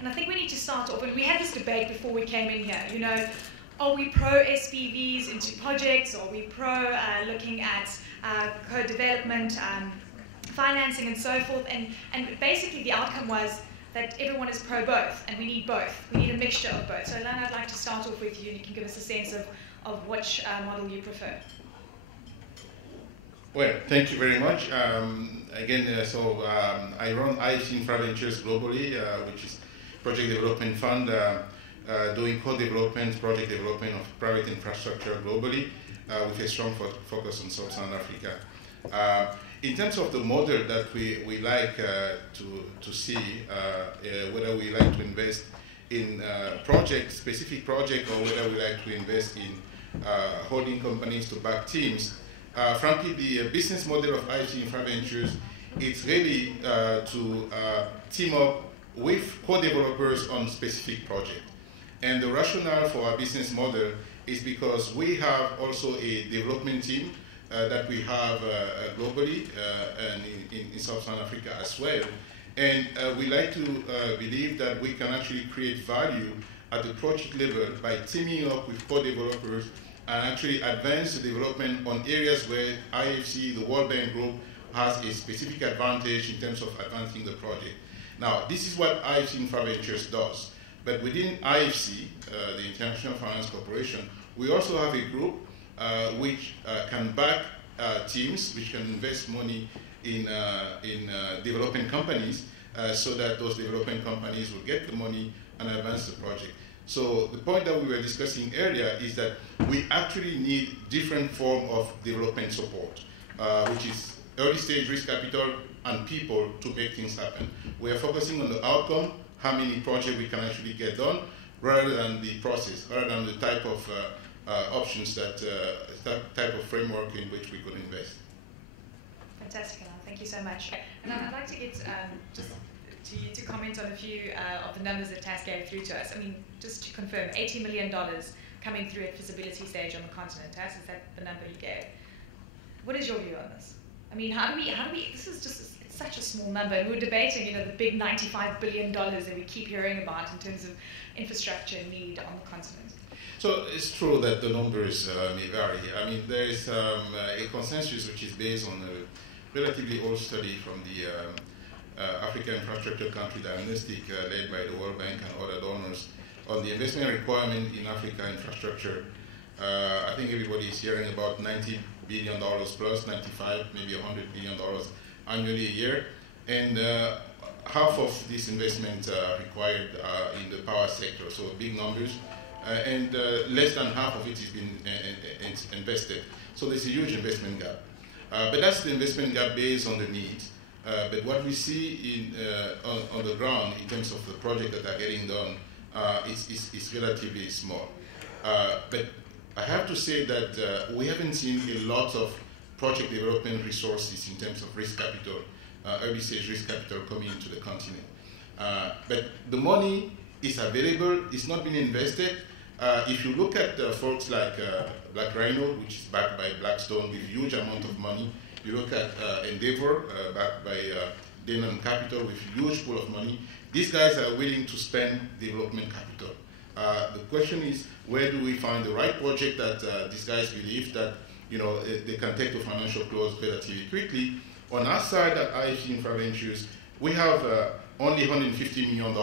And I think we need to start off, and we had this debate before we came in here, you know, are we pro SPVs into projects? Are we pro looking at co-development, financing and so forth? And basically the outcome was that everyone is pro both, and we need both. We need a mixture of both. So Alain, I'd like to start off with you, and you can give us a sense of which model you prefer. Well, thank you very much. Again, I run IFC InfraVentures globally, which is project development fund doing co-development, project development of private infrastructure globally with a strong focus on Sub-Saharan Africa. In terms of the model that we like to see, whether we like to invest in specific project, or whether we like to invest in holding companies to back teams, frankly, the business model of IFC InfraVentures is really to team up with co-developers on specific projects. And the rationale for our business model is because we have also a development team that we have globally and in Sub-Saharan Africa as well. And we like to believe that we can actually create value at the project level by teaming up with co-developers and actually advance the development on areas where IFC, the World Bank Group, has a specific advantage in terms of advancing the project. Now, this is what IFC InfraVentures does. But within IFC, the International Finance Corporation, we also have a group which can back teams, which can invest money in developing companies so that those developing companies will get the money and advance the project. So the point that we were discussing earlier is that we actually need different form of development support, which is early stage risk capital and people to make things happen. We are focusing on the outcome, how many projects we can actually get done, rather than the process, rather than the type of options that type of framework in which we could invest. Fantastic, Alain. Thank you so much. And I'd like to get just to you to comment on a few of the numbers that TAS gave through to us. I mean, just to confirm, $80 million coming through at feasibility stage on the continent. TAS, is that the number you gave? What is your view on this? I mean, how do we, this is just it's such a small number, and we're debating, you know, the big $95 billion that we keep hearing about in terms of infrastructure need on the continent. So it's true that the numbers may vary. I mean, there is a consensus which is based on a relatively old study from the Africa Infrastructure Country Diagnostic led by the World Bank and other donors on the investment requirement in Africa infrastructure. I think everybody is hearing about $90 billion plus, 95, maybe $100 billion annually a year. And half of this investment required in the power sector, so big numbers. And less than half of it has been invested. So there's a huge investment gap. But that's the investment gap based on the need. But what we see on the ground in terms of the projects that are getting done is relatively small. But I have to say that we haven't seen a lot of project development resources in terms of risk capital, early stage risk capital coming into the continent. But the money is available, it's not been invested. If you look at folks like Black Rhino, which is backed by Blackstone with huge amount of money, you look at Endeavor, backed by Denham Capital with huge pool of money, these guys are willing to spend development capital. The question is, where do we find the right project that these guys believe that they can take to financial close relatively quickly? On our side at IFC InfraVentures, we have only $150 million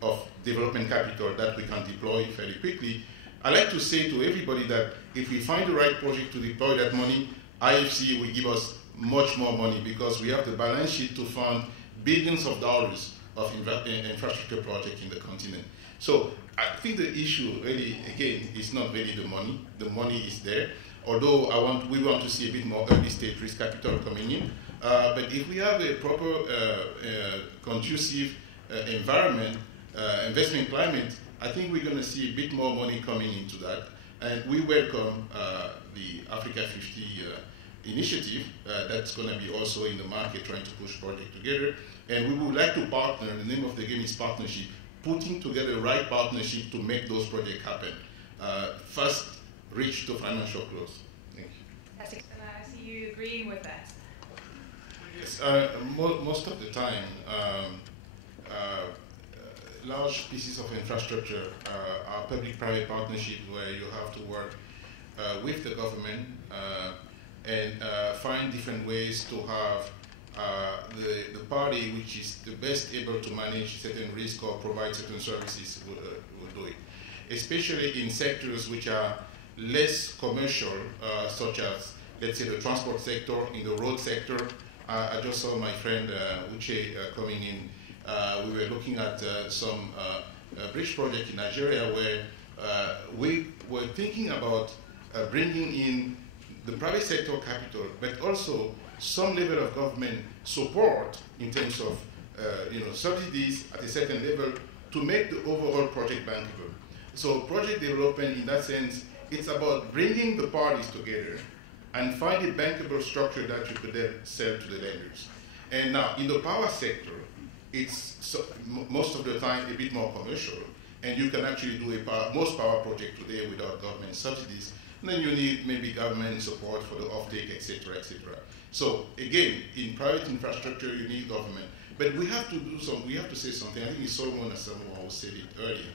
of development capital that we can deploy fairly quickly. I like to say to everybody that if we find the right project to deploy that money, IFC will give us much more money because we have the balance sheet to fund billions of dollars of infrastructure projects in the continent. So I think the issue really, again, is not really the money. The money is there, although we want to see a bit more early stage risk capital coming in. But if we have a proper conducive environment, investment climate, I think we're going to see a bit more money coming into that. And we welcome the Africa 50 initiative that's going to be also in the market trying to push projects together. And we would like to partner, the name of the game is partnership, putting together the right partnership to make those projects happen. First, reach to financial close. Thank you. Fantastic. And I see you agreeing with that. Yes, most of the time, large pieces of infrastructure are public-private partnerships where you have to work with the government and find different ways to have the party which is the best able to manage certain risk or provide certain services will do it. Especially in sectors which are less commercial, such as, let's say, the transport sector, in the road sector. I just saw my friend Uche coming in. We were looking at some bridge project in Nigeria where we were thinking about bringing in the private sector capital, but also some level of government support in terms of subsidies at a certain level to make the overall project bankable. So project development, in that sense, it's about bringing the parties together and find a bankable structure that you could then sell to the lenders. And now, in the power sector, it's most of the time a bit more commercial, and you can actually do most power projects today without government subsidies. And then you need maybe government support for the offtake, etc., etc. So again, in private infrastructure, you need government. But we have to do something. We have to say something. I think it's Solomon who said it earlier.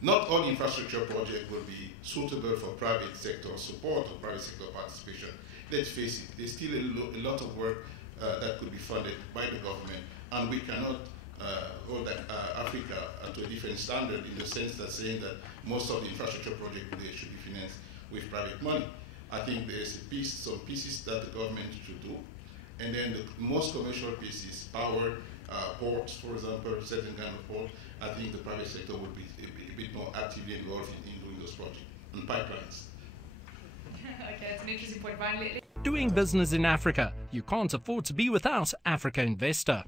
Not all infrastructure projects will be suitable for private sector support or private sector participation. Let's face it, there's still a lot of work that could be funded by the government, and we cannot hold Africa to a different standard in the sense that saying that most of the infrastructure projects today should be financed with private money. I think there's some pieces that the government should do, and then the most commercial pieces, power, ports, for example, certain kind of port, I think the private sector would be a bit more actively involved in doing those projects and pipelines. Okay, that's an interesting point. Finally, Doing business in Africa, you can't afford to be without Africa Investor.